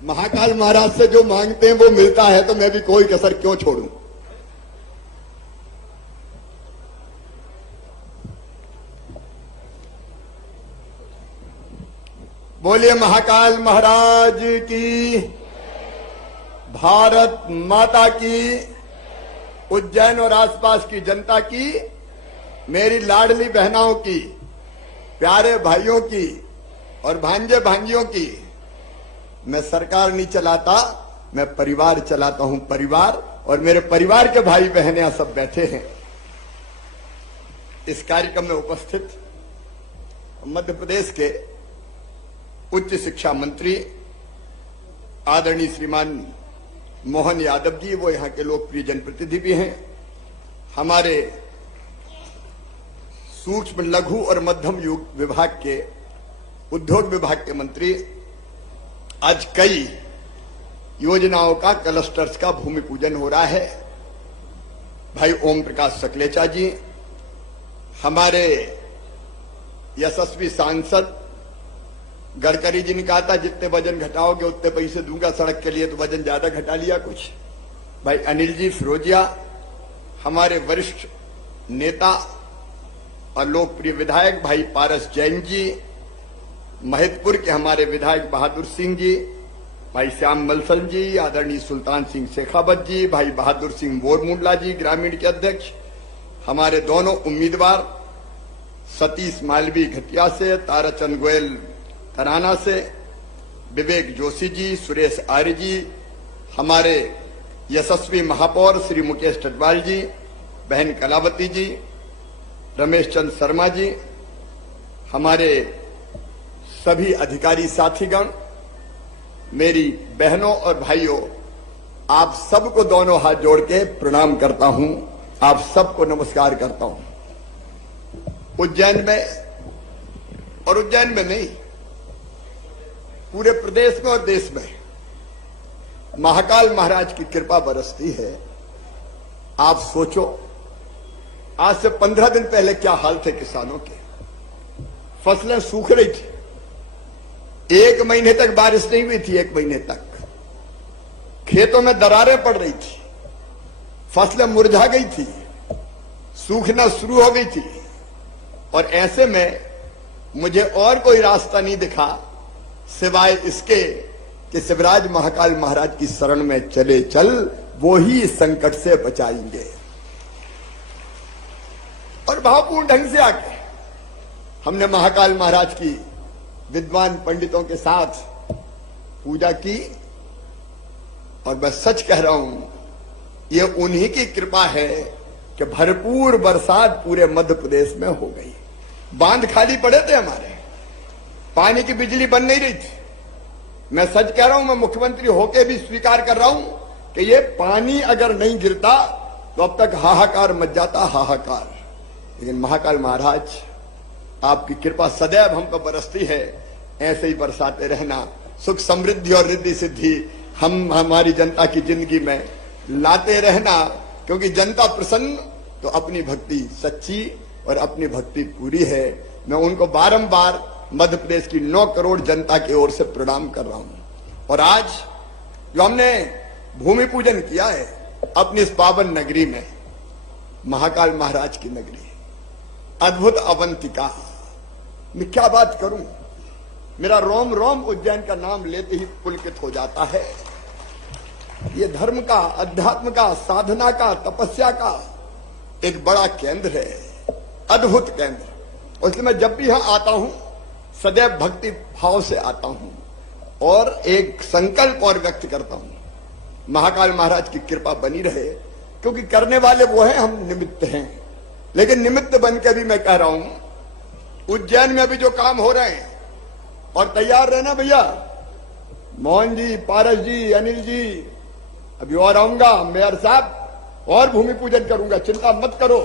महाकाल महाराज से जो मांगते हैं वो मिलता है, तो मैं भी कोई कसर क्यों छोड़ूं। बोलिए महाकाल महाराज की, भारत माता की, उज्जैन और आसपास की जनता की, मेरी लाडली बहनों की, प्यारे भाइयों की और भांजे भांजियों की। मैं सरकार नहीं चलाता, मैं परिवार चलाता हूं, परिवार। और मेरे परिवार के भाई बहन यहां सब बैठे हैं। इस कार्यक्रम में उपस्थित मध्य प्रदेश के उच्च शिक्षा मंत्री आदरणीय श्रीमान मोहन यादव जी, वो यहां के लोकप्रिय जनप्रतिनिधि भी हैं। हमारे सूक्ष्म लघु और मध्यम विभाग के उद्योग विभाग के मंत्री, आज कई योजनाओं का, क्लस्टर्स का भूमि पूजन हो रहा है। भाई ओम प्रकाश सकलेचा जी, हमारे यशस्वी सांसद गडकरी जी ने कहा था जितने वजन घटाओगे उतने पैसे दूंगा सड़क के लिए, तो वजन ज्यादा घटा लिया कुछ। भाई अनिल जी फिरोजिया, हमारे वरिष्ठ नेता और लोकप्रिय विधायक भाई पारस जैन जी, महिदपुर के हमारे विधायक बहादुर सिंह जी, भाई श्याम मलसल जी, आदरणीय सुल्तान सिंह शेखावत जी, भाई बहादुर सिंह बोरमुंडला जी ग्रामीण के अध्यक्ष, हमारे दोनों उम्मीदवार सतीश मालवी घटिया से, ताराचंद गोयल तराना से, विवेक जोशी जी, सुरेश आर्य जी, हमारे यशस्वी महापौर श्री मुकेश टटवाल जी, बहन कलावती जी, रमेश चंद्र शर्मा जी, हमारे सभी अधिकारी साथीगण, मेरी बहनों और भाइयों, आप सबको दोनों हाथ जोड़ के प्रणाम करता हूं, आप सबको नमस्कार करता हूं। उज्जैन में, और उज्जैन में नहीं, पूरे प्रदेश में और देश में महाकाल महाराज की कृपा बरसती है। आप सोचो, आज से 15 दिन पहले क्या हाल थे किसानों के। फसलें सूख रही थी, 1 महीने तक बारिश नहीं हुई थी, 1 महीने तक खेतों में दरारें पड़ रही थी, फसलें मुरझा गई थी, सूखना शुरू हो गई थी। और ऐसे में मुझे और कोई रास्ता नहीं दिखा सिवाय इसके कि शिवराज महाकाल महाराज की शरण में चले चल, वो ही इस संकट से बचाएंगे। और भावपूर्ण ढंग से आके हमने महाकाल महाराज की विद्वान पंडितों के साथ पूजा की। और मैं सच कह रहा हूं, ये उन्हीं की कृपा है कि भरपूर बरसात पूरे मध्य प्रदेश में हो गई। बांध खाली पड़े थे हमारे, पानी की बिजली बन नहीं रही थी। मैं सच कह रहा हूं, मैं मुख्यमंत्री होके भी स्वीकार कर रहा हूं कि ये पानी अगर नहीं गिरता तो अब तक हाहाकार मच जाता, हाहाकार। लेकिन महाकाल महाराज, आपकी कृपा सदैव हम पर बरसती है, ऐसे ही बरसाते रहना। सुख समृद्धि और रिद्धि सिद्धि हम हमारी जनता की जिंदगी में लाते रहना, क्योंकि जनता प्रसन्न तो अपनी भक्ति सच्ची और अपनी भक्ति पूरी है। मैं उनको बारंबार मध्य प्रदेश की 9 करोड़ जनता की ओर से प्रणाम कर रहा हूं। और आज जो हमने भूमि पूजन किया है अपनी इस पावन नगरी में, महाकाल महाराज की नगरी, अद्भुत अवंतिका, मैं क्या बात करूं, मेरा रोम रोम उज्जैन का नाम लेते ही पुलकित हो जाता है। ये धर्म का, अध्यात्म का, साधना का, तपस्या का एक बड़ा केंद्र है, अद्भुत केंद्र। इसलिए मैं जब भी यहां आता हूं सदैव भक्ति भाव से आता हूं और एक संकल्प और व्यक्त करता हूं, महाकाल महाराज की कृपा बनी रहे, क्योंकि करने वाले वो हैं, हम निमित्त हैं। लेकिन निमित्त बन के भी मैं कह रहा हूं, उज्जैन में अभी जो काम हो रहे हैं, और तैयार रहना भैया, मोहन जी, पारस जी, अनिल जी, अभी और आऊंगा, मेयर साहब, और भूमि पूजन करूंगा, चिंता मत करो।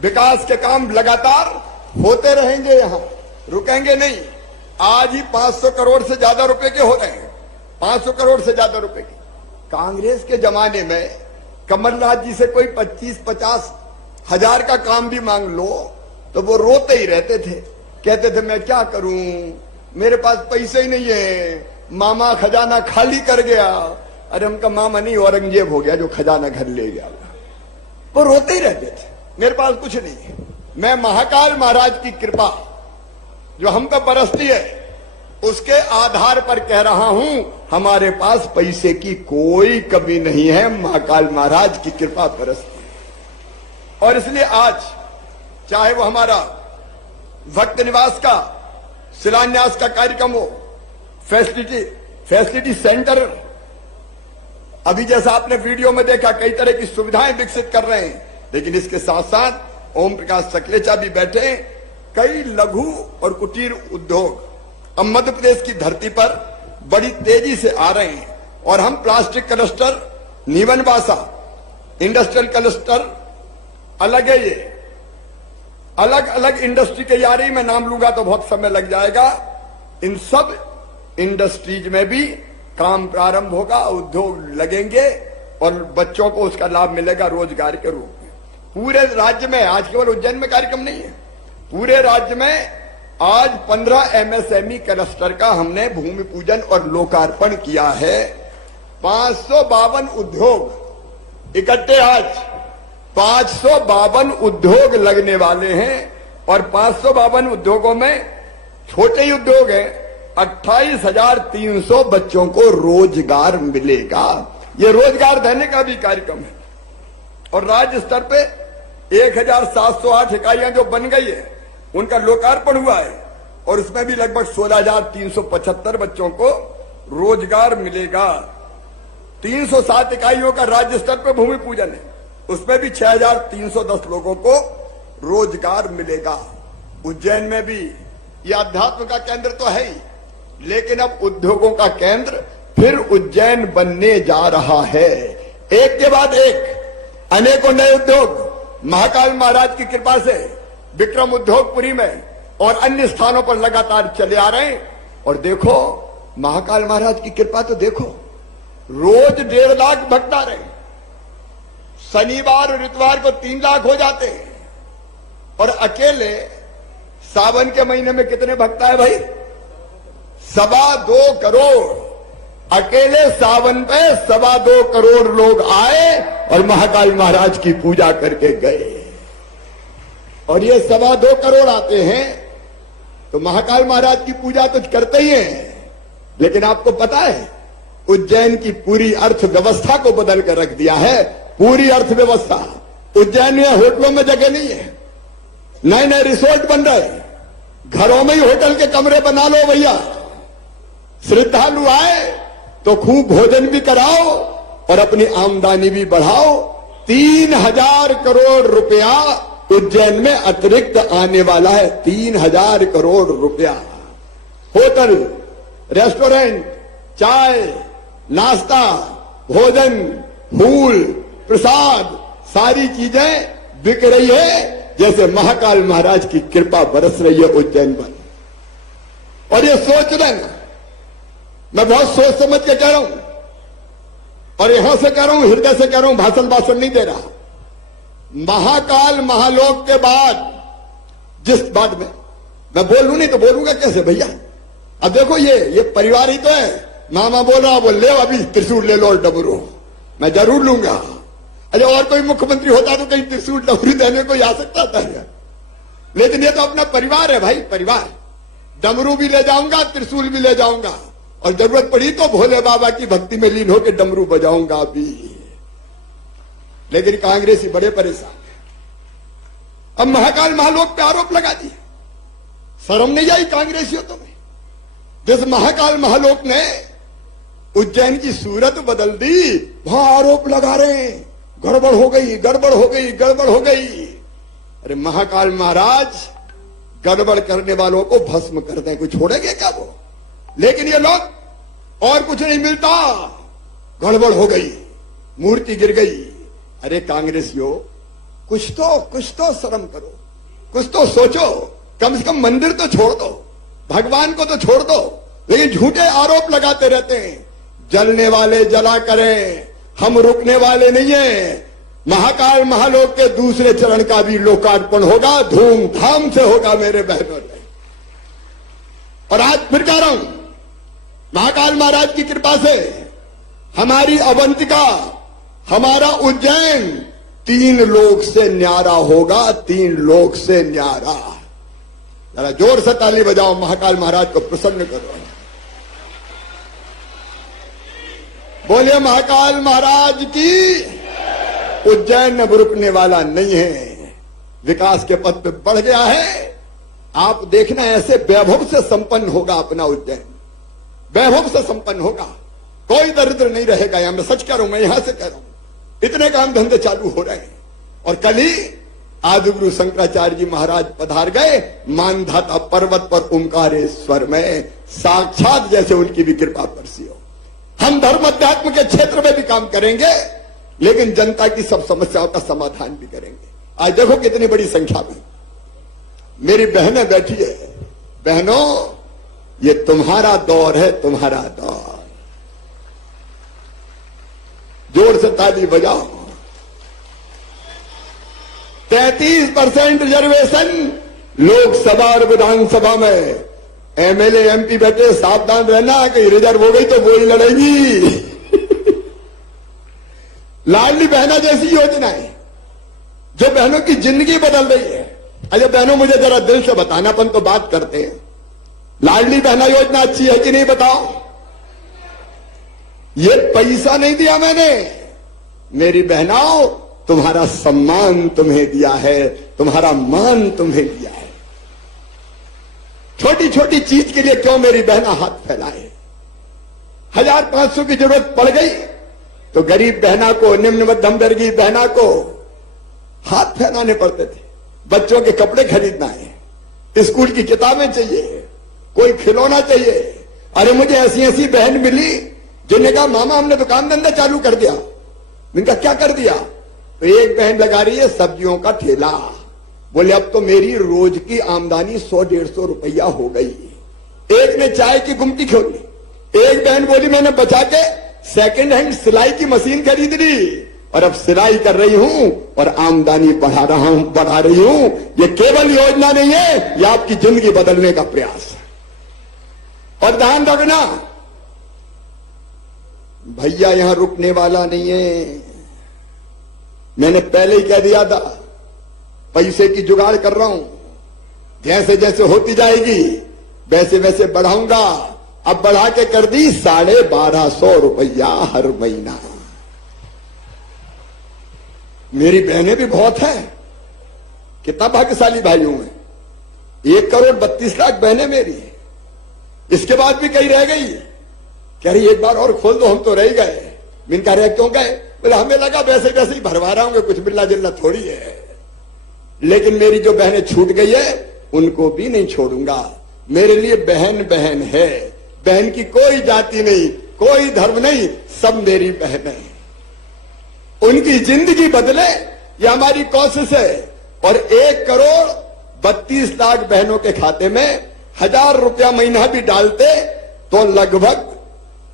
विकास के काम लगातार होते रहेंगे, यहां रुकेंगे नहीं। आज ही 500 करोड़ से ज्यादा रुपए के हो रहे हैं, 500 करोड़ से ज्यादा रुपए के। कांग्रेस के जमाने में कमलनाथ जी से कोई 25-50 हजार का काम भी मांग लो तो वो रोते ही रहते थे, कहते थे मैं क्या करूं, मेरे पास पैसे ही नहीं है, मामा खजाना खाली कर गया। अरे उनका मामा नहीं, औरंगजेब हो गया जो खजाना घर ले गया। वो रोते ही रहते थे, मेरे पास कुछ नहीं। मैं महाकाल महाराज की कृपा जो हम पे बरसती है उसके आधार पर कह रहा हूं, हमारे पास पैसे की कोई कमी नहीं है, महाकाल महाराज की कृपा बरसती है। और इसलिए आज चाहे वो हमारा भक्त निवास का शिलान्यास का कार्यक्रम हो, फैसिलिटी सेंटर, अभी जैसा आपने वीडियो में देखा कई तरह की सुविधाएं विकसित कर रहे हैं, लेकिन इसके साथ साथ ओम प्रकाश सकलेचा भी बैठे, कई लघु और कुटीर उद्योग अब मध्य प्रदेश की धरती पर बड़ी तेजी से आ रहे हैं। और हम प्लास्टिक क्लस्टर, नीवनवासा इंडस्ट्रियल क्लस्टर अलग है, ये अलग अलग इंडस्ट्री तैयारी में नाम लूंगा तो बहुत समय लग जाएगा। इन सब इंडस्ट्रीज में भी काम प्रारंभ होगा, उद्योग लगेंगे और बच्चों को उसका लाभ मिलेगा रोजगार के रूप में। पूरे राज्य में, आज केवल उज्जैन में कार्यक्रम नहीं है, पूरे राज्य में आज 15 एमएसएमई क्लस्टर का हमने भूमि पूजन और लोकार्पण किया है। 552 उद्योग इकट्ठे, आज 552 उद्योग लगने वाले हैं और 552 उद्योगों में छोटे ही उद्योग हैं। 28,300 बच्चों को रोजगार मिलेगा। ये रोजगार देने का भी कार्यक्रम है। और राज्य स्तर पे 1,708 इकाइयां जो बन गई है उनका लोकार्पण हुआ है और उसमें भी लगभग 16,375 बच्चों को रोजगार मिलेगा। 307 इकाइयों का राज्य स्तर पर भूमि पूजन है, उसमें भी 6,310 लोगों को रोजगार मिलेगा। उज्जैन में भी यह अध्यात्म का केंद्र तो है ही, लेकिन अब उद्योगों का केंद्र फिर उज्जैन बनने जा रहा है। एक के बाद एक अनेकों नए उद्योग महाकाल महाराज की कृपा से विक्रम उद्योगपुरी में और अन्य स्थानों पर लगातार चले आ रहे हैं। और देखो महाकाल महाराज की कृपा तो देखो, रोज 1.5 लाख भक्त आ रहे हैं, शनिवार और इतवार को 3 लाख हो जाते हैं। और अकेले सावन के महीने में कितने भक्त आए भाई? 2.25 करोड़। अकेले सावन पे 2.25 करोड़ लोग आए और महाकाल महाराज की पूजा करके गए। और ये 2.25 करोड़ आते हैं तो महाकाल महाराज की पूजा तो करते ही हैं, लेकिन आपको पता है उज्जैन की पूरी अर्थव्यवस्था को बदल कर रख दिया है। पूरी अर्थव्यवस्था उज्जैन में होटलों में जगह नहीं है, नए नए रिसोर्ट बन रहे हैं, घरों में ही होटल के कमरे बना लो भैया। श्रद्धालु आए तो खूब भोजन भी कराओ और अपनी आमदनी भी बढ़ाओ। 3,000 करोड़ रुपया उज्जैन में अतिरिक्त आने वाला है। 3,000 करोड़ रुपया। होटल, रेस्टोरेंट, चाय, नाश्ता, भोजन, फूल, प्रसाद, सारी चीजें बिक रही है जैसे महाकाल महाराज की कृपा बरस रही है उज्जैन पर। और ये सोच लेना, मैं बहुत सोच समझ के कह रहा हूं और यहां से कह रहा हूं, हृदय से कह रहा हूं, भाषण नहीं दे रहा। महाकाल महालोक के बाद जिस बात में मैं बोलूं नहीं तो बोलूंगा कैसे भैया? अब देखो ये परिवार ही तो है। मामा बोल रहा, बोल ले अभी त्रिशूल ले लो और डमरू, मैं जरूर लूंगा। अरे और कोई मुख्यमंत्री होता तो कहीं त्रिशूल डमरू देने को आ सकता था, लेकिन ये तो अपना परिवार है भाई, परिवार। डमरू भी ले जाऊंगा, त्रिशूल भी ले जाऊंगा और जरूरत पड़ी तो भोले बाबा की भक्ति में लीन होकर डमरू बजाऊंगा भी। लेकिन कांग्रेसी बड़े परेशान है। अब महाकाल महालोक पे आरोप लगा दिए, शर्म नहीं आई कांग्रेसियों तुम्हें? जिस महाकाल महालोक ने उज्जैन की सूरत बदल दी, वहां आरोप लगा रहे हैं गड़बड़ हो गई, गड़बड़ हो गई, गड़बड़ हो गई। अरे महाकाल महाराज गड़बड़ करने वालों को भस्म कर दें, कोई छोड़ेंगे क्या वो? लेकिन ये लोग और कुछ नहीं मिलता, गड़बड़ हो गई, मूर्ति गिर गई। अरे कांग्रेसियों, कुछ तो शर्म करो, कुछ तो सोचो, कम से कम मंदिर तो छोड़ दो, भगवान को तो छोड़ दो। लेकिन झूठे आरोप लगाते रहते हैं। जलने वाले जला करें, हम रुकने वाले नहीं है। महाकाल महालोक के दूसरे चरण का भी लोकार्पण होगा, धूमधाम से होगा मेरे बहनों। और आज फिर कह रहा हूं, महाकाल महाराज की कृपा से हमारी अवंतिका, हमारा उज्जैन 3 लोक से न्यारा होगा, 3 लोक से न्यारा। जरा जोर से ताली बजाओ, महाकाल महाराज को प्रसन्न करो। बोले महाकाल महाराज की। उज्जैन अब रुकने वाला नहीं है, विकास के पथ पे बढ़ गया है। आप देखना ऐसे वैभव से संपन्न होगा अपना उज्जैन, वैभव से संपन्न होगा, कोई दरिद्र नहीं रहेगा। यहां मैं सच कह रहा हूं, मैं यहां से कह रहा हूं, इतने काम धंधे चालू हो रहे हैं। और कल ही आदिगुरु शंकराचार्य जी महाराज पधार गए मानधाता पर्वत पर ओंकारेश्वर में, साक्षात जैसे उनकी भी कृपा बरसी हो। हम धर्म अध्यात्म के क्षेत्र में भी काम करेंगे, लेकिन जनता की सब समस्याओं का समाधान भी करेंगे। आज देखो कितनी बड़ी संख्या में मेरी बहनें बैठी है। बहनों, ये तुम्हारा दौर है, तुम्हारा दौर। जोर से ताली बजाओ। 33% रिजर्वेशन लोकसभा और विधानसभा में। एमएलए एमपी बैठे, सावधान रहना, कहीं रिजर्व हो गई तो वो ही लड़ेगी। लाडली बहना जैसी योजनाएं जो बहनों की जिंदगी बदल रही है। अरे बहनों, मुझे जरा दिल से बताना, अपन तो बात करते हैं। लाडली बहना योजना अच्छी है कि नहीं, बताओ। ये पैसा नहीं दिया मैंने, मेरी बहनाओं, तुम्हारा सम्मान तुम्हें दिया है, तुम्हारा मान तुम्हें दिया है। छोटी छोटी चीज के लिए क्यों मेरी बहना हाथ फैलाए। 1500 की जरूरत पड़ गई तो गरीब बहना को, निम्न मध्यम वर्गीय बहना को हाथ फैलाने पड़ते थे। बच्चों के कपड़े खरीदना है, स्कूल की किताबें चाहिए, कोई खिलौना चाहिए। अरे मुझे ऐसी ऐसी बहन मिली जिन्होंने कहा मामा हमने दुकान धंधा चालू कर दिया। मैंने कहा क्या कर दिया? तो एक बहन लगा रही है सब्जियों का ठेला। बोले अब तो मेरी रोज की आमदनी 100-150 रुपया हो गई। एक ने चाय की गुमटी खोली। एक बहन बोली मैंने बचा के सेकंड हैंड सिलाई की मशीन खरीद ली और अब सिलाई कर रही हूं और आमदनी बढ़ा रही हूं। ये केवल योजना नहीं है, ये आपकी जिंदगी बदलने का प्रयास है। और ध्यान रखना भैया, यहां रुकने वाला नहीं है। मैंने पहले ही कह दिया था, पैसे की जुगाड़ कर रहा हूं, जैसे जैसे होती जाएगी वैसे वैसे बढ़ाऊंगा। अब बढ़ा के कर दी 1250 रुपया हर महीना। मेरी बहनें भी बहुत है, कितना भाग्यशाली भाई हूं मैं। 1,32,00,000 बहनें मेरी। इसके बाद भी कई रह गई, कह रही एक बार और खोल दो, हम तो रह गए। मैंने कहा क्यों गए? बोले हमें लगा वैसे वैसे ही भरवा रहा हूं, कुछ मिलना जुलना थोड़ी है। लेकिन मेरी जो बहनें छूट गई है उनको भी नहीं छोड़ूंगा। मेरे लिए बहन बहन है, बहन की कोई जाति नहीं, कोई धर्म नहीं, सब मेरी बहन है। उनकी जिंदगी बदले ये हमारी कोशिश है। और 1,32,00,000 बहनों के खाते में 1,000 रुपया महीना भी डालते तो लगभग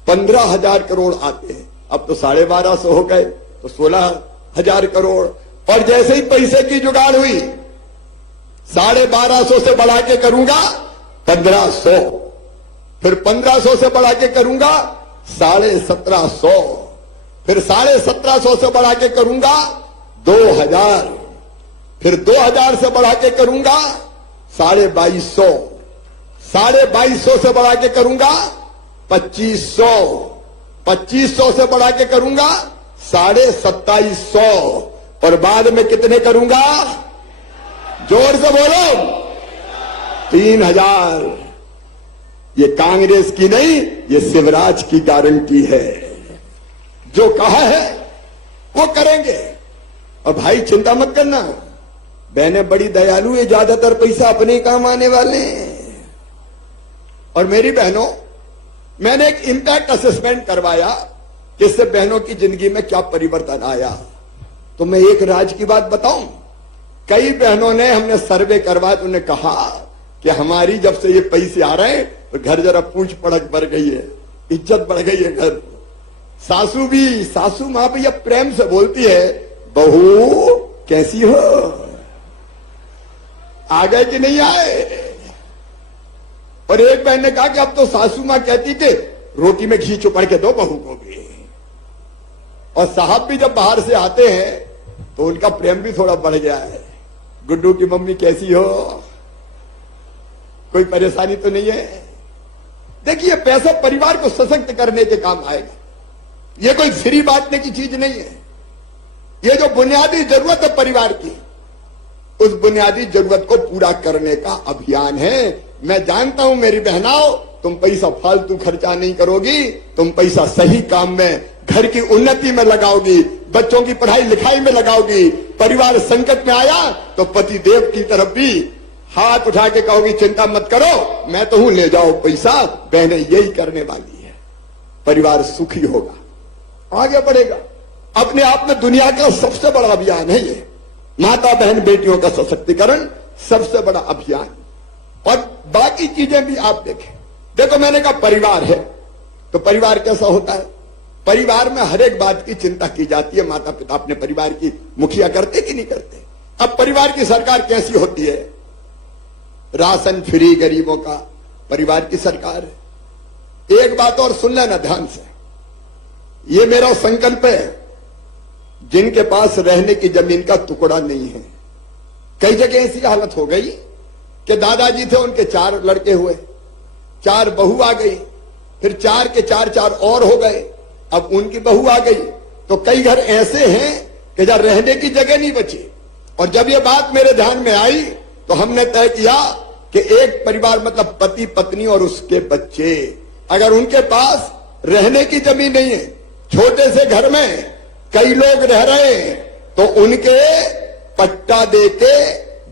15,000 करोड़ आते हैं। अब तो 1250 हो गए तो 16,000 करोड़। और जैसे ही पैसे की जुगाड़ हुई 1250 से बढ़ा के करूंगा 1500, फिर 1500 से बढ़ा के करूंगा 1750, फिर 1750 से बढ़ा के करूंगा 2000, फिर 2000 से बढ़ा के करूंगा 2250, 2250 से बढ़ा के करूंगा 2500, 2500 से बढ़ा के करूंगा 2750 और बाद में कितने करूंगा? जोर से बोलो 3000। ये कांग्रेस की नहीं, ये शिवराज की गारंटी है। जो कहा है वो करेंगे। और भाई चिंता मत करना, बहनें बड़ी दयालु है, ज्यादातर पैसा अपने काम आने वाले हैं। और मेरी बहनों, मैंने एक इंपैक्ट असेसमेंट करवाया जिससे बहनों की जिंदगी में क्या परिवर्तन आया। तो मैं एक राज की बात बताऊं, कई बहनों ने, हमने सर्वे करवाया तो उन्होंने कहा कि हमारी जब से ये पैसे आ रहे हैं तो घर जरा पूछ पड़क बढ़ गई है, इज्जत बढ़ गई है घर। सासू मां भी अब प्रेम से बोलती है, बहू कैसी हो, आ गए कि नहीं आए। और एक बहन ने कहा कि अब तो सासू मां कहती थी रोटी में घी चुपड़ के दो बहू को भी। और साहब भी जब बाहर से आते हैं तो उनका प्रेम भी थोड़ा बढ़ गया है। गुड्डू की मम्मी कैसी हो, कोई परेशानी तो नहीं है। देखिए, पैसा परिवार को सशक्त करने के काम आएगा। यह कोई फ्री बांटने की चीज नहीं है। यह जो बुनियादी जरूरत है परिवार की, उस बुनियादी जरूरत को पूरा करने का अभियान है। मैं जानता हूं मेरी बहनाओं, तुम पैसा फालतू खर्चा नहीं करोगी, तुम पैसा सही काम में, घर की उन्नति में लगाओगी, बच्चों की पढ़ाई लिखाई में लगाओगी। परिवार संकट में आया तो पति देव की तरफ भी हाथ उठा के कहोगी चिंता मत करो, मैं तो हूं, ले जाओ पैसा। बहनें यही करने वाली है। परिवार सुखी होगा, आगे बढ़ेगा। अपने आप में दुनिया का सबसे बड़ा अभियान है ये, माता बहन बेटियों का सशक्तिकरण, सबसे बड़ा अभियान। और बाकी चीजें भी आप देखें। देखो, मैंने कहा परिवार है तो परिवार कैसा होता है। परिवार में हर एक बात की चिंता की जाती है। माता पिता अपने परिवार की मुखिया करते कि नहीं करते। अब परिवार की सरकार कैसी होती है, राशन फ्री गरीबों का परिवार की सरकार है। एक बात और सुन लेना ध्यान से, ये मेरा संकल्प है। जिनके पास रहने की जमीन का टुकड़ा नहीं है, कई जगह ऐसी हालत हो गई कि दादाजी थे, उनके 4 लड़के हुए, 4 बहू आ गई, फिर 4 के 4 और हो गए, अब उनकी बहू आ गई। तो कई घर ऐसे हैं कि जहां रहने की जगह नहीं बची। और जब ये बात मेरे ध्यान में आई तो हमने तय किया कि एक परिवार मतलब पति पत्नी और उसके बच्चे, अगर उनके पास रहने की जमीन नहीं है, छोटे से घर में कई लोग रह रहे हैं, तो उनके पट्टा देके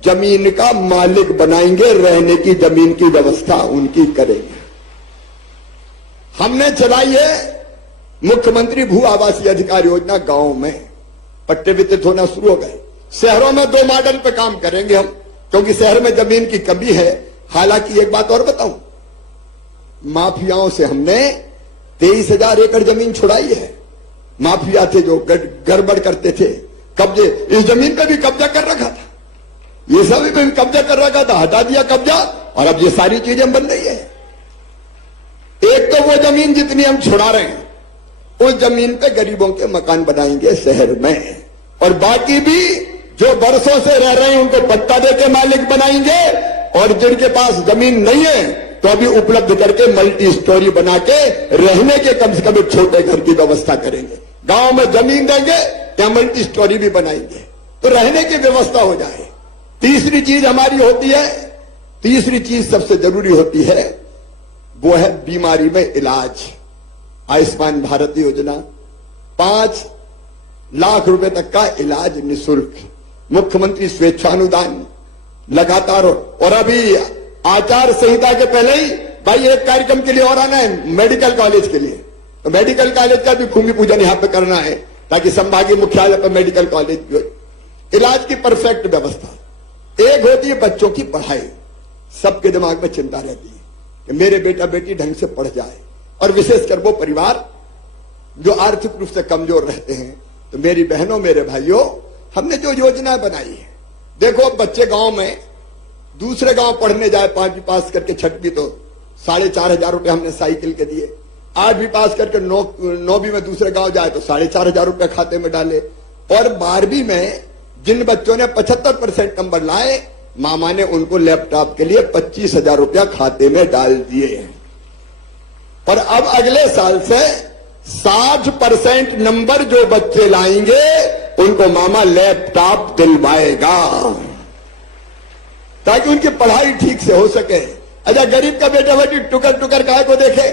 जमीन का मालिक बनाएंगे, रहने की जमीन की व्यवस्था उनकी करेंगे। हमने चलाई है मुख्यमंत्री भू आवासीय अधिकार योजना। गांव में पट्टे वितरित होना शुरू हो गए। शहरों में 2 मॉडल पे काम करेंगे हम, क्योंकि शहर में जमीन की कमी है। हालांकि एक बात और बताऊं, माफियाओं से हमने 23,000 एकड़ जमीन छुड़ाई है। माफिया थे जो गड़बड़ करते थे, कब्जे, इस जमीन पे भी कब्जा कर रखा था, ये सभी पे भी कब्जा कर रखा था, हटा दिया कब्जा, और अब ये सारी चीजें बन रही है। एक तो वो जमीन जितनी हम छुड़ा रहे हैं, उस जमीन पे गरीबों के मकान बनाएंगे शहर में, और बाकी भी जो बरसों से रह रहे हैं उनको पट्टा देके मालिक बनाएंगे, और जिनके पास जमीन नहीं है तो अभी उपलब्ध करके मल्टी स्टोरी बना के रहने के कम से कम एक छोटे घर की व्यवस्था करेंगे। गांव में जमीन देंगे, क्या मल्टी स्टोरी भी बनाएंगे, तो रहने की व्यवस्था हो जाए। तीसरी चीज हमारी होती है, तीसरी चीज सबसे जरूरी होती है, वो है बीमारी में इलाज। आयुष्मान भारत योजना, 5 लाख रुपए तक का इलाज निःशुल्क, मुख्यमंत्री स्वेच्छानुदान लगातार। और अभी आचार संहिता के पहले ही भाई एक कार्यक्रम के लिए और आना है, मेडिकल कॉलेज के लिए, तो मेडिकल कॉलेज का भी भूमि पूजन यहां पे करना है, ताकि संभागीय मुख्यालय पर मेडिकल कॉलेज भी हो। इलाज की परफेक्ट व्यवस्था। एक होती है बच्चों की पढ़ाई। सबके दिमाग में चिंता रहती है कि मेरे बेटा बेटी ढंग से पढ़ जाए, और विशेषकर वो परिवार जो आर्थिक रूप से कमजोर रहते हैं। तो मेरी बहनों, मेरे भाइयों, हमने जो योजना बनाई है, देखो बच्चे गांव में दूसरे गांव पढ़ने जाए, 5वीं पास करके 6वीं, तो 4,500 रुपए हमने साइकिल के दिए। 8वीं पास करके 9वीं में दूसरे गांव जाए तो 4,500 रुपए खाते में डाले। और 12वीं में जिन बच्चों ने 75% नंबर लाए, मामा ने उनको लैपटॉप के लिए 25,000 रुपया खाते में डाल दिए। और अब अगले साल से 60% नंबर जो बच्चे लाएंगे उनको मामा लैपटॉप दिलवाएगा, ताकि उनकी पढ़ाई ठीक से हो सके। अच्छा, गरीब का बेटा बेटी टुकर टुकर काहे को देखे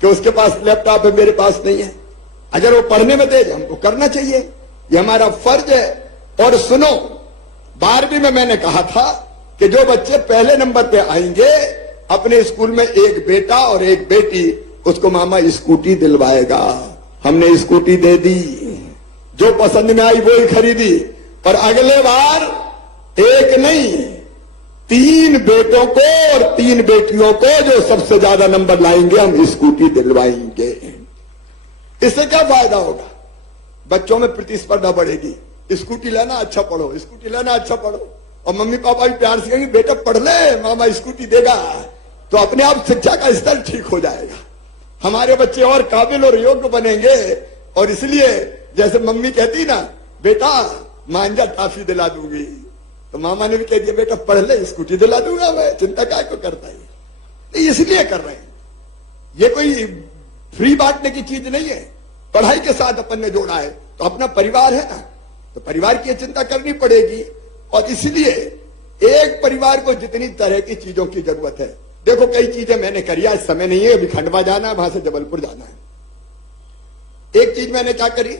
कि उसके पास लैपटॉप है, मेरे पास नहीं है। अगर वो पढ़ने में तेज, हमको करना चाहिए, ये हमारा फर्ज है। और सुनो, 12वीं में मैंने कहा था कि जो बच्चे पहले नंबर पे आएंगे, अपने स्कूल में एक बेटा और एक बेटी, उसको मामा स्कूटी दिलवाएगा। हमने स्कूटी दे दी, जो पसंद में आई वो ही खरीदी। और अगले बार एक नहीं, 3 बेटों को और 3 बेटियों को जो सबसे ज्यादा नंबर लाएंगे, हम स्कूटी दिलवाएंगे। इससे क्या फायदा होगा? बच्चों में प्रतिस्पर्धा बढ़ेगी। स्कूटी लेना, अच्छा पढ़ो, स्कूटी लेना, अच्छा पढ़ो। और मम्मी पापा भी प्यार से कहेंगे बेटा पढ़ ले, मामा स्कूटी देगा, तो अपने आप शिक्षा का स्तर ठीक हो जाएगा। हमारे बच्चे और काबिल और योग्य बनेंगे। और इसलिए जैसे मम्मी कहती ना, बेटा मांझा टॉफी दिला दूंगी, तो मामा ने भी कह दिया बेटा पढ़ ले स्कूटी दिला दूंगा मैं, चिंता काय को करता है। नहीं, इसलिए कर रहे हैं, ये कोई फ्री बांटने की चीज नहीं है। पढ़ाई के साथ अपन ने जोड़ा है, तो अपना परिवार है ना, तो परिवार की चिंता करनी पड़ेगी। और इसलिए एक परिवार को जितनी तरह की चीजों की जरूरत है, देखो कई चीजें मैंने करी, आज समय नहीं है, अभी खंडवा जाना है, वहां से जबलपुर जाना है। एक चीज मैंने क्या करी,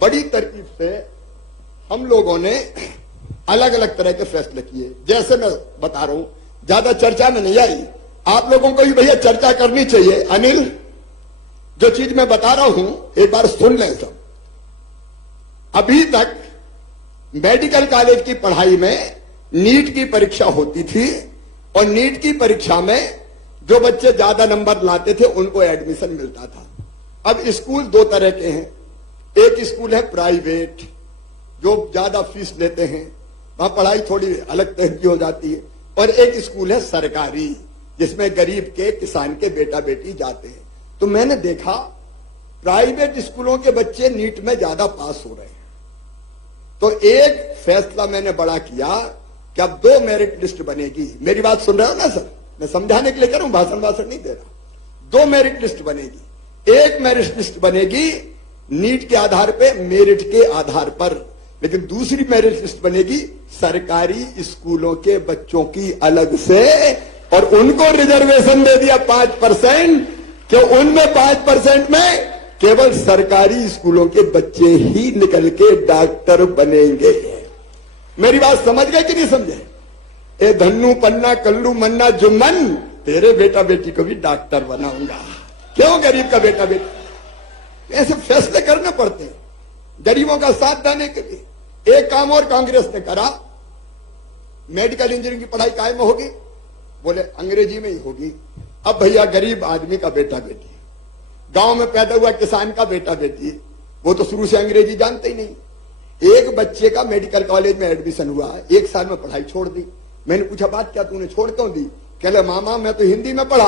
बड़ी तरकीब से हम लोगों ने अलग अलग तरह के फैसले किए। जैसे मैं बता रहा हूं, ज्यादा चर्चा में नहीं आई, आप लोगों को भी भैया चर्चा करनी चाहिए। अनिल, जो चीज मैं बता रहा हूं एक बार सुन लें सब। अभी तक मेडिकल कॉलेज की पढ़ाई में नीट की परीक्षा होती थी, और नीट की परीक्षा में जो बच्चे ज्यादा नंबर लाते थे उनको एडमिशन मिलता था। अब स्कूल दो तरह के हैं, एक स्कूल है प्राइवेट जो ज्यादा फीस लेते हैं, वहां पढ़ाई थोड़ी अलग तरह की हो जाती है, और एक स्कूल है सरकारी जिसमें गरीब के किसान के बेटा बेटी जाते हैं। तो मैंने देखा प्राइवेट स्कूलों के बच्चे नीट में ज्यादा पास हो रहे हैं। तो एक फैसला मैंने बड़ा किया कि अब 2 मेरिट लिस्ट बनेगी। मेरी बात सुन रहे हो ना सर, मैं समझाने के लिए कर रहा हूं, भाषण नहीं दे रहा। 2 मेरिट लिस्ट बनेगी, एक मेरिट लिस्ट बनेगी नीट के आधार पे, मेरिट के आधार पर, लेकिन दूसरी मेरिट लिस्ट बनेगी सरकारी स्कूलों के बच्चों की अलग से, और उनको रिजर्वेशन दे दिया 5%, कि उनमें 5% में केवल सरकारी स्कूलों के बच्चे ही निकल के डॉक्टर बनेंगे। मेरी बात समझ गए कि नहीं समझे? ए धन्नू पन्ना कल्लू मन्ना जुम्मन, तेरे बेटा बेटी को भी डॉक्टर बनाऊंगा। क्यों? गरीब का बेटा बेटी। ऐसे फैसले करने पड़ते हैं गरीबों का साथ देने के लिए। एक काम और कांग्रेस ने करा, मेडिकल इंजीनियरिंग की पढ़ाई कायम होगी, बोले अंग्रेजी में ही होगी। अब भैया गरीब आदमी का बेटा बेटी, गांव में पैदा हुआ किसान का बेटा बेटी, वो तो शुरू से अंग्रेजी जानते ही नहीं। एक बच्चे का मेडिकल कॉलेज में एडमिशन हुआ, 1 साल में पढ़ाई छोड़ दी। मैंने पूछा बात क्या तूने छोड़ क्यों दी? कहले मामा मैं तो हिंदी में पढ़ा,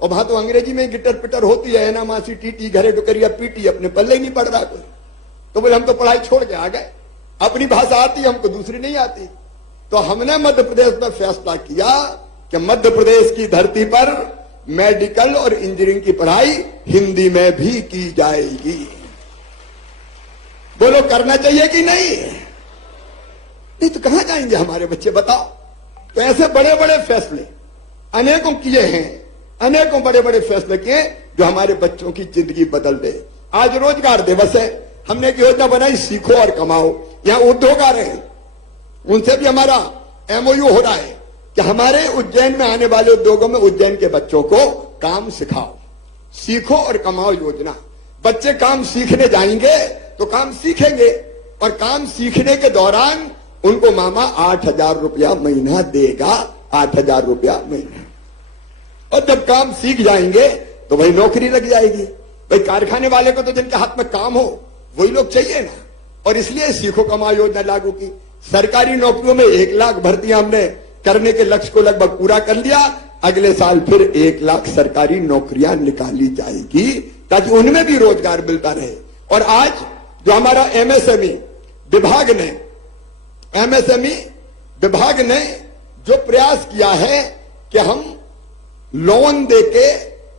और वहां तो अंग्रेजी में गिटर पिटर होती है ना, मासी टीटी घरे डुकरिया पीटी, अपने पल्ले ही नहीं पढ़ रहा कोई। तो बोले हम तो पढ़ाई छोड़ के आ गए, अपनी भाषा आती हमको, दूसरी नहीं आती। तो हमने मध्य प्रदेश में फैसला किया कि मध्य प्रदेश की धरती पर मेडिकल और इंजीनियरिंग की पढ़ाई हिंदी में भी की जाएगी। बोलो करना चाहिए कि नहीं? नहीं तो कहां जाएंगे हमारे बच्चे, बताओ। तो ऐसे बड़े बड़े फैसले अनेकों किए हैं, अनेकों बड़े बड़े फैसले किए जो हमारे बच्चों की जिंदगी बदल दे। आज रोजगार दिवस है, हमने एक योजना बनाई सीखो और कमाओ। यहां उद्योग आ रहे हैं, उनसे भी हमारा MOU हो रहा है कि हमारे उज्जैन में आने वाले उद्योगों में उज्जैन के बच्चों को काम सिखाओ। सीखो और कमाओ योजना। बच्चे काम सीखने जाएंगे तो काम सीखेंगे, और काम सीखने के दौरान उनको मामा 8,000 रुपया महीना देगा, 8,000 रुपया महीना। और जब काम सीख जाएंगे तो भाई नौकरी लग जाएगी। भाई कारखाने वाले को तो जिनके हाथ में काम हो वही लोग चाहिए ना, और इसलिए सीखो कमाओ योजना लागू की। सरकारी नौकरियों में 1 लाख भर्तियां हमने करने के लक्ष्य को लगभग पूरा कर लिया। अगले साल फिर 1 लाख सरकारी नौकरियां निकाली जाएगी ताकि उनमें भी रोजगार मिलता रहे। और आज जो हमारा MSME विभाग ने जो प्रयास किया है कि हम लोन देके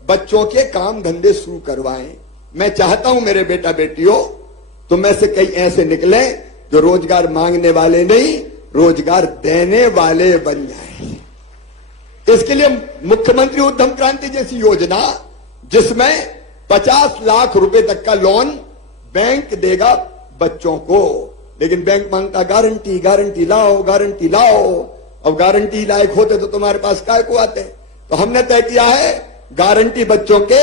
बच्चों के काम धंधे शुरू करवाएं, मैं चाहता हूं मेरे बेटा बेटियों तुम में से कई ऐसे निकले जो रोजगार मांगने वाले नहीं, रोजगार देने वाले बन जाए। इसके लिए मुख्यमंत्री उद्यम क्रांति जैसी योजना, जिसमें 50 लाख रुपए तक का लोन बैंक देगा बच्चों को, लेकिन बैंक मांगता गारंटी, गारंटी लाओ, गारंटी लाओ। अब गारंटी लायक होते तो तुम्हारे पास काय को आते। तो हमने तय किया है गारंटी बच्चों के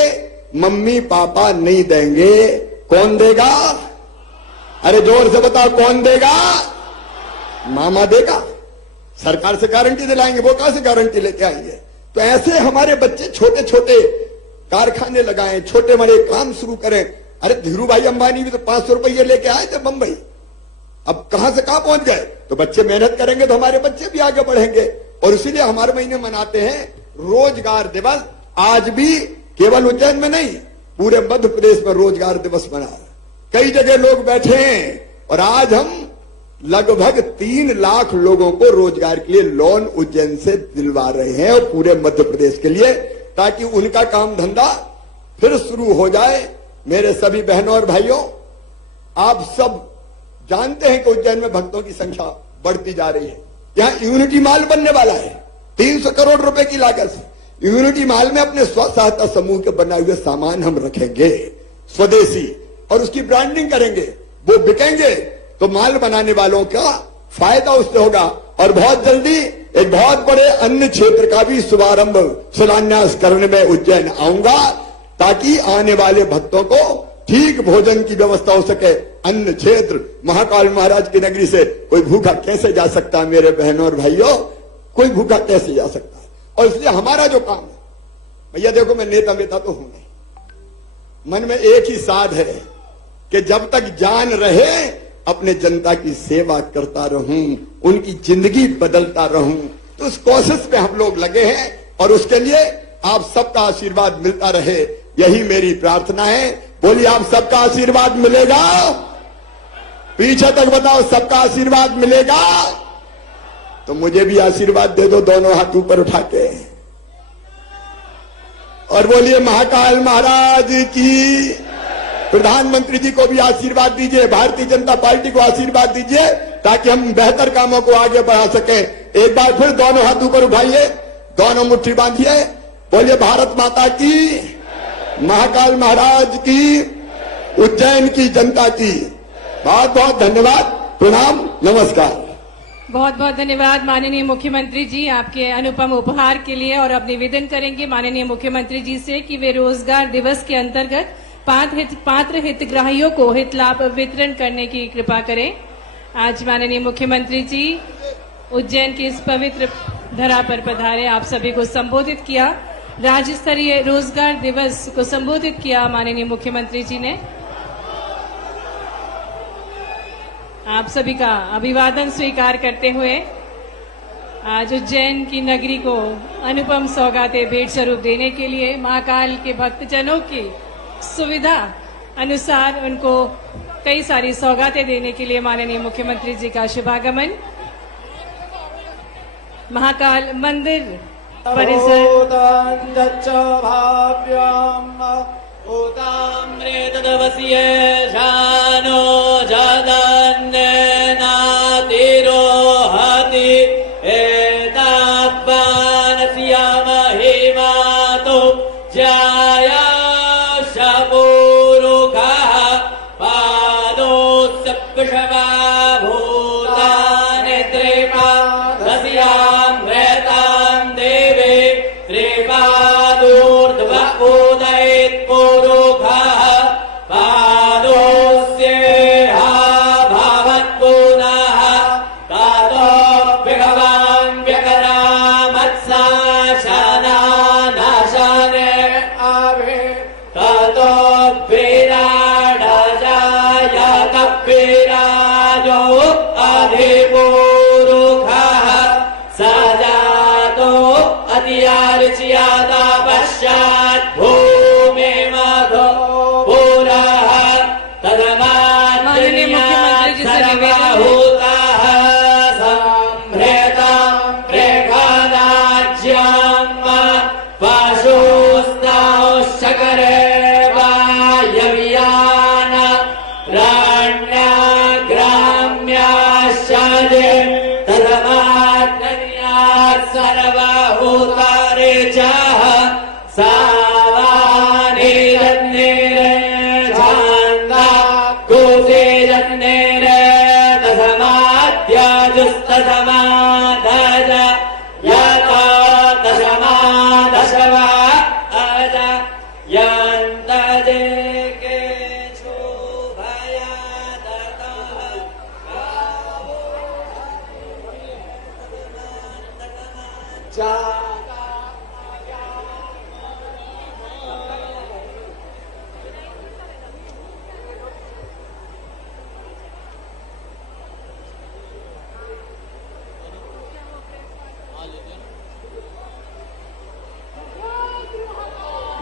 मम्मी पापा नहीं देंगे। कौन देगा? अरे जोर से बताओ, कौन देगा? मामा देगा। सरकार से गारंटी दिलाएंगे, वो कहां से गारंटी लेके आएंगे? तो ऐसे हमारे बच्चे छोटे छोटे कारखाने लगाएं, छोटे बड़े काम शुरू करें। अरे धीरू भाई अंबानी भी तो 500 रुपये लेके आए थे बंबई, अब कहां से कहां पहुंच गए। तो बच्चे मेहनत करेंगे तो हमारे बच्चे भी आगे बढ़ेंगे, और इसीलिए हमारे महीने मनाते हैं रोजगार दिवस। आज भी केवल उज्जैन में नहीं, पूरे मध्य प्रदेश में रोजगार दिवस मना। कई जगह लोग बैठे हैं और आज हम लगभग 3 लाख लोगों को रोजगार के लिए लोन उज्जैन से दिलवा रहे हैं, और पूरे मध्य प्रदेश के लिए, ताकि उनका काम धंधा फिर शुरू हो जाए। मेरे सभी बहनों और भाइयों, आप सब जानते हैं कि उज्जैन में भक्तों की संख्या बढ़ती जा रही है। यहां यूनिटी मॉल बनने वाला है 300 करोड़ रुपए की लागत से। यूनिटी मॉल में अपने स्व सहायता समूह के बनाए हुए सामान हम रखेंगे स्वदेशी, और उसकी ब्रांडिंग करेंगे, वो बिकेंगे तो माल बनाने वालों का फायदा उससे होगा। और बहुत जल्दी एक बहुत बड़े अन्य क्षेत्र का भी शुभारंभ शिलान्यास करने में उज्जैन आऊंगा, ताकि आने वाले भक्तों को ठीक भोजन की व्यवस्था हो सके। अन्य क्षेत्र महाकाल महाराज की नगरी से कोई भूखा कैसे जा सकता है मेरे बहनों और भाइयों, कोई भूखा कैसे जा सकता है। और इसलिए हमारा जो काम है, भैया देखो मैं नेता वेता तो हूं नहीं, मन में एक ही साध है कि जब तक जान रहे अपने जनता की सेवा करता रहूं, उनकी जिंदगी बदलता रहूं। तो उस कोशिश पे हम लोग लगे हैं, और उसके लिए आप सबका आशीर्वाद मिलता रहे, यही मेरी प्रार्थना है। बोलिए, आप सबका आशीर्वाद मिलेगा? पीछे तक बताओ, सबका आशीर्वाद मिलेगा? तो मुझे भी आशीर्वाद दे दो, दोनों हाथ ऊपर उठा के, और बोलिए महाकाल महाराज की। प्रधानमंत्री जी को भी आशीर्वाद दीजिए, भारतीय जनता पार्टी को आशीर्वाद दीजिए, ताकि हम बेहतर कामों को आगे बढ़ा सके। एक बार फिर दोनों हाथ ऊपर उठाइए, दोनों मुट्ठी बांधिए, बोलिए भारत माता की, महाकाल महाराज की, उज्जैन की जनता की। बहुत बहुत धन्यवाद, प्रणाम, नमस्कार। बहुत बहुत धन्यवाद माननीय मुख्यमंत्री जी आपके अनुपम उपहार के लिए। और अब निवेदन करेंगे माननीय मुख्यमंत्री जी से कि वे रोजगार दिवस के अंतर्गत पात्र हितग्राहियों को हित लाभ वितरण करने की कृपा करें। आज माननीय मुख्यमंत्री जी उज्जैन की इस पवित्र धरा पर पधारे, आप सभी को संबोधित किया। राज्य स्तरीय रोजगार दिवस को संबोधित किया माननीय मुख्यमंत्री जी ने। आप सभी का अभिवादन स्वीकार करते हुए आज उज्जैन की नगरी को अनुपम सौगातें भेंट स्वरूप देने के लिए महाकाल के भक्तजनों की सुविधा अनुसार उनको कई सारी सौगातें देने के लिए माननीय मुख्यमंत्री जी का शुभागमन। महाकाल मंदिर परिसर Sama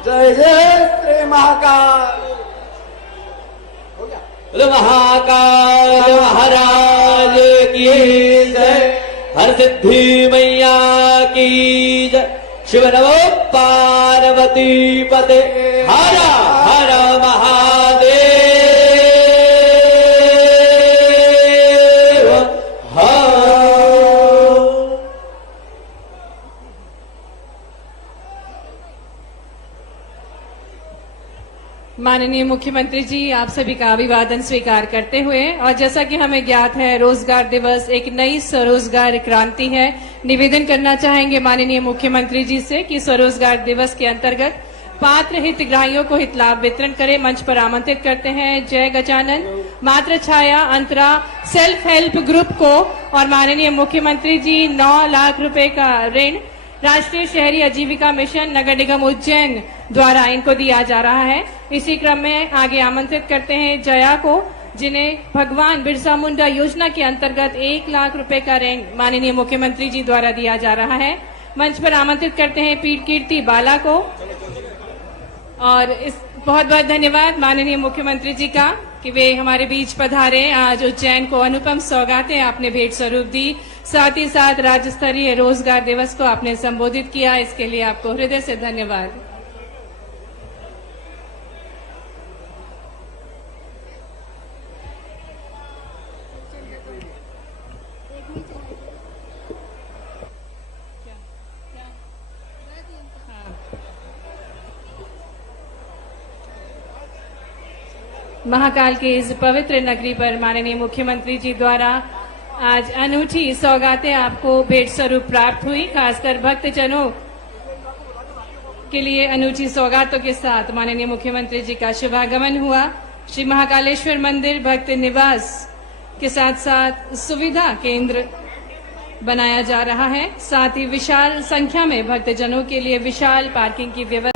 जय जय श्री महाकाल। बोलो महाकाल महाराज की जय, हर सिद्धि मैया की जय। शिव नमो पार्वती पते, हर हर महादेव हर। माननीय मुख्यमंत्री जी, आप सभी का अभिवादन स्वीकार करते हुए, और जैसा कि हमें ज्ञात है रोजगार दिवस एक नई स्वरोजगार क्रांति है, निवेदन करना चाहेंगे माननीय मुख्यमंत्री जी से कि स्वरोजगार दिवस के अंतर्गत पात्र हितग्राहियों को हित लाभ वितरण करें। मंच पर आमंत्रित करते हैं जय गजानन, मातृ छाया, अंतरा, सेल्फ हेल्प ग्रुप को, और माननीय मुख्यमंत्री जी 9 लाख रुपए का ऋण राष्ट्रीय शहरी आजीविका मिशन नगर निगम उज्जैन द्वारा इनको दिया जा रहा है। इसी क्रम में आगे आमंत्रित करते हैं जया को, जिन्हें भगवान बिरसा मुंडा योजना के अंतर्गत 1 लाख रुपए का ऋण माननीय मुख्यमंत्री जी द्वारा दिया जा रहा है। मंच पर आमंत्रित करते हैं पीठ कीर्ति बाला को, और इस बहुत बहुत धन्यवाद माननीय मुख्यमंत्री जी का कि वे हमारे बीच पधारे। आज उज्जैन को अनुपम सौगातें आपने भेंट स्वरूप दी, साथ ही साथ राज्य स्तरीय रोजगार दिवस को आपने संबोधित किया, इसके लिए आपको हृदय से धन्यवाद। महाकाल के इस पवित्र नगरी पर माननीय मुख्यमंत्री जी द्वारा आज अनूठी सौगातें आपको भेंट स्वरूप प्राप्त हुई। खासकर भक्तजनों के लिए अनूठी सौगातों के साथ माननीय मुख्यमंत्री जी का शुभागमन हुआ। श्री महाकालेश्वर मंदिर भक्त निवास के साथ साथ सुविधा केंद्र बनाया जा रहा है, साथ ही विशाल संख्या में भक्तजनों के लिए विशाल पार्किंग की व्यवस्था